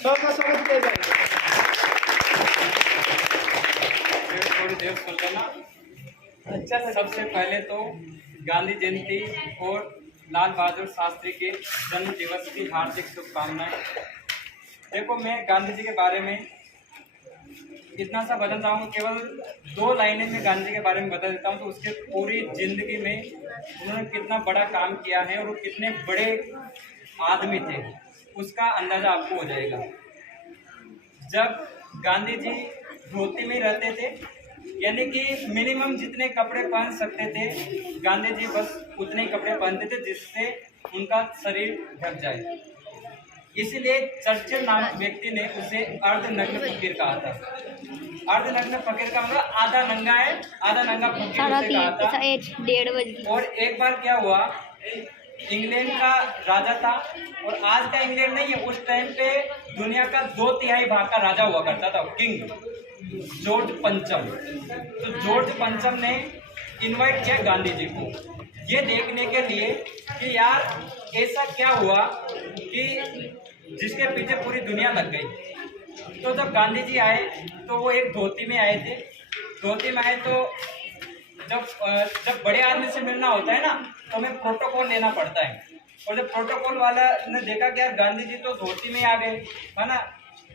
सबका स्वागत किया जाएगा। थोड़ी देर सुन लेना। अच्छा, सबसे पहले तो गांधी जयंती और लाल बहादुर शास्त्री के जन्म दिवस की हार्दिक शुभकामनाएं। देखो, मैं गांधी जी के बारे में इतना सा बदल रहा हूँ, केवल 2 लाइनें में गांधी जी के बारे में बता देता हूँ, तो उसके पूरी जिंदगी में उन्होंने कितना बड़ा काम किया है और वो कितने बड़े आदमी थे उसका अंदाजा आपको हो जाएगा। जब गांधी जी धोती में रहते थे, यानी कि मिनिमम जितने कपड़े पहन सकते थे गांधी जी बस उतने ही कपड़े पहनते थे जिससे उनका शरीर ढक जाए। इसीलिए चर्चिल नामक व्यक्ति ने उसे अर्धनग्न फकीर कहा था। अर्धनग्न फकीर का मतलब आधा नंगा है, आधा नंगा फकीर उसे कहा था। 1:30 और एक बार क्या हुआ, इंग्लैंड का राजा था, और आज का इंग्लैंड नहीं है, उस टाइम पे दुनिया का 2/3 भाग का राजा हुआ करता था, किंग जॉर्ज पंचम। तो जॉर्ज पंचम ने इनवाइट किया गांधी जी को ये देखने के लिए कि यार ऐसा क्या हुआ कि जिसके पीछे पूरी दुनिया लग गई। तो जब गांधी जी आए तो वो एक धोती में आए थे। धोती में आए तो जब बड़े आदमी से मिलना होता है ना, तो हमें प्रोटोकॉल लेना पड़ता है। और जब प्रोटोकॉल वाला ने देखा कि यार गांधी जी तो धोती में आ गए, है ना,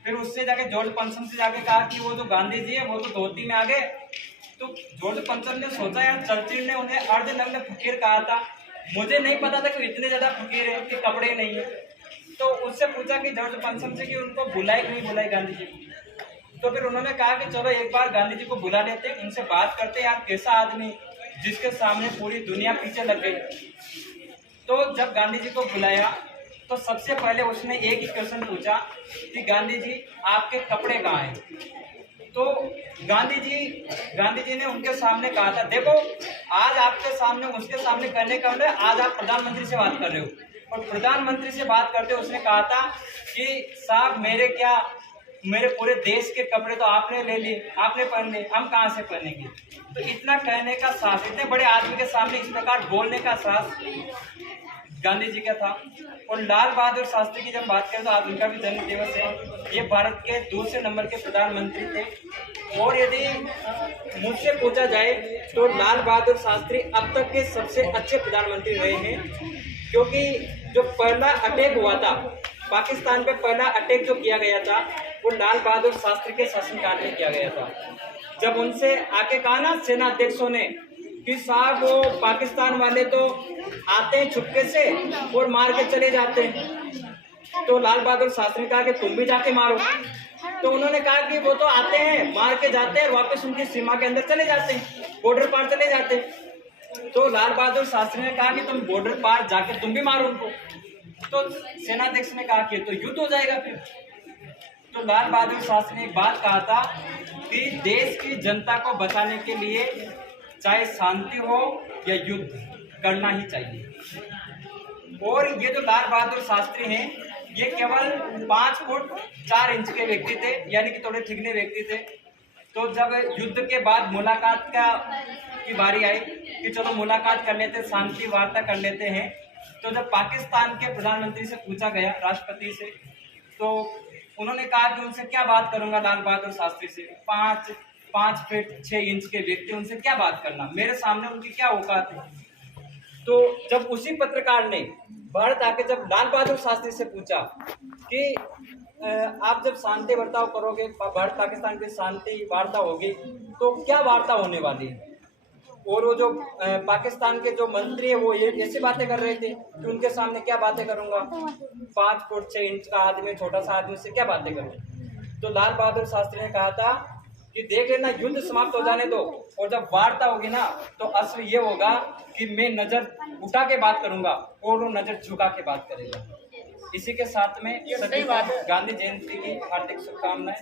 फिर उससे जाके जॉर्ज पंचम से जाके कहा कि वो जो गांधी जी है वो तो धोती में आ गए। तो जॉर्ज पंचम ने सोचा यार चर्चिल ने उन्हें अर्धनग्न फकीर कहा था, मुझे नहीं पता था कि इतने ज्यादा फकीर है कि कपड़े नहीं है। तो उससे पूछा कि जॉर्ज पंचम से कि उनको बुलाए कि नहीं बुलाए गांधी जी को। तो फिर उन्होंने कहा कि चलो एक बार गांधी जी को बुला लेते, उनसे बात करते, यार कैसा आदमी जिसके सामने पूरी दुनिया पीछे लग गई। तो जब गांधी जी को बुलाया तो सबसे पहले उसने एक ही क्वेश्चन पूछा कि गांधी जी आपके कपड़े कहाँ हैं। तो गांधी जी ने उनके सामने कहा था, देखो आज आपके सामने उसके सामने करने का मतलब आज आप प्रधानमंत्री से बात कर रहे हो, और प्रधानमंत्री से बात करते उसने कहा था कि साहब मेरे पूरे देश के कपड़े तो आपने ले लिए, आपने पहन लिए, हम कहाँ से पहनेंगे। तो इतना कहने का साहस, इतने बड़े आदमी के सामने इस प्रकार बोलने का साहस गांधी जी का था। और लाल बहादुर शास्त्री की जब बात करें तो आज उनका भी जन्म दिवस है। ये भारत के दूसरे नंबर के प्रधानमंत्री थे, और यदि मुझसे पूछा जाए तो लाल बहादुर शास्त्री अब तक के सबसे अच्छे प्रधानमंत्री रहे हैं। क्योंकि जो पहला अटैक हुआ था पाकिस्तान पे, पहला अटैक जो किया गया था वो लाल बहादुर शास्त्री के शासनकाल में किया गया था। जब उनसे आके कहा ना सेना अध्यक्षों ने कि साहब वो पाकिस्तान वाले तो आते हैं छुपके से और मार के चले जाते हैं, तो लाल बहादुर शास्त्री ने कहा कि तुम भी जाके मारो। तो उन्होंने कहा कि वो तो आते हैं, मार के जाते हैं और वापस उनकी सीमा के अंदर चले जाते हैं, बॉर्डर पार चले जाते हैं। तो लाल बहादुर शास्त्री ने कहा कि तुम बॉर्डर पार जाके तुम भी मारो उनको। तो सेनाध्यक्ष ने कहा कि तो युद्ध हो जाएगा फिर। तो लाल बहादुर शास्त्री ने एक बात कहा था कि देश की जनता को बचाने के लिए चाहे शांति हो या युद्ध करना ही चाहिए। और ये जो लाल बहादुर शास्त्री हैं ये केवल 5 फुट 4 इंच के व्यक्ति थे, यानी कि थोड़े चिकने व्यक्ति थे। तो जब युद्ध के बाद मुलाकात की बारी आई कि चलो मुलाकात कर लेते, शांति वार्ता कर लेते हैं, तो जब पाकिस्तान के प्रधानमंत्री से पूछा गया, राष्ट्रपति से, तो उन्होंने कहा कि उनसे क्या बात करूंगा लाल बहादुर शास्त्री से, 5 फीट 6 इंच के व्यक्ति, उनसे क्या बात करना, मेरे सामने उनकी क्या औकात है। तो जब उसी पत्रकार ने भारत आके जब लाल बहादुर शास्त्री से पूछा कि आप जब शांति बर्ताव करोगे, भारत पाकिस्तान की शांति वार्ता होगी, तो क्या वार्ता होने वाली है। और वो जो पाकिस्तान के जो मंत्री है वो ये ऐसी बातें कर रहे थे कि उनके सामने क्या बातें करूंगा, 5 फुट 6 इंच का आदमी, छोटा सा आदमी से क्या बातें करूँ। तो लाल बहादुर शास्त्री ने कहा था कि देख लेना, युद्ध समाप्त हो जाने दो, और जब वार्ता होगी ना तो असर ये होगा कि मैं नजर उठा के बात करूंगा और वो नजर झुका के बात करेगा। इसी के साथ में सभी गांधी जयंती की हार्दिक शुभकामनाएं।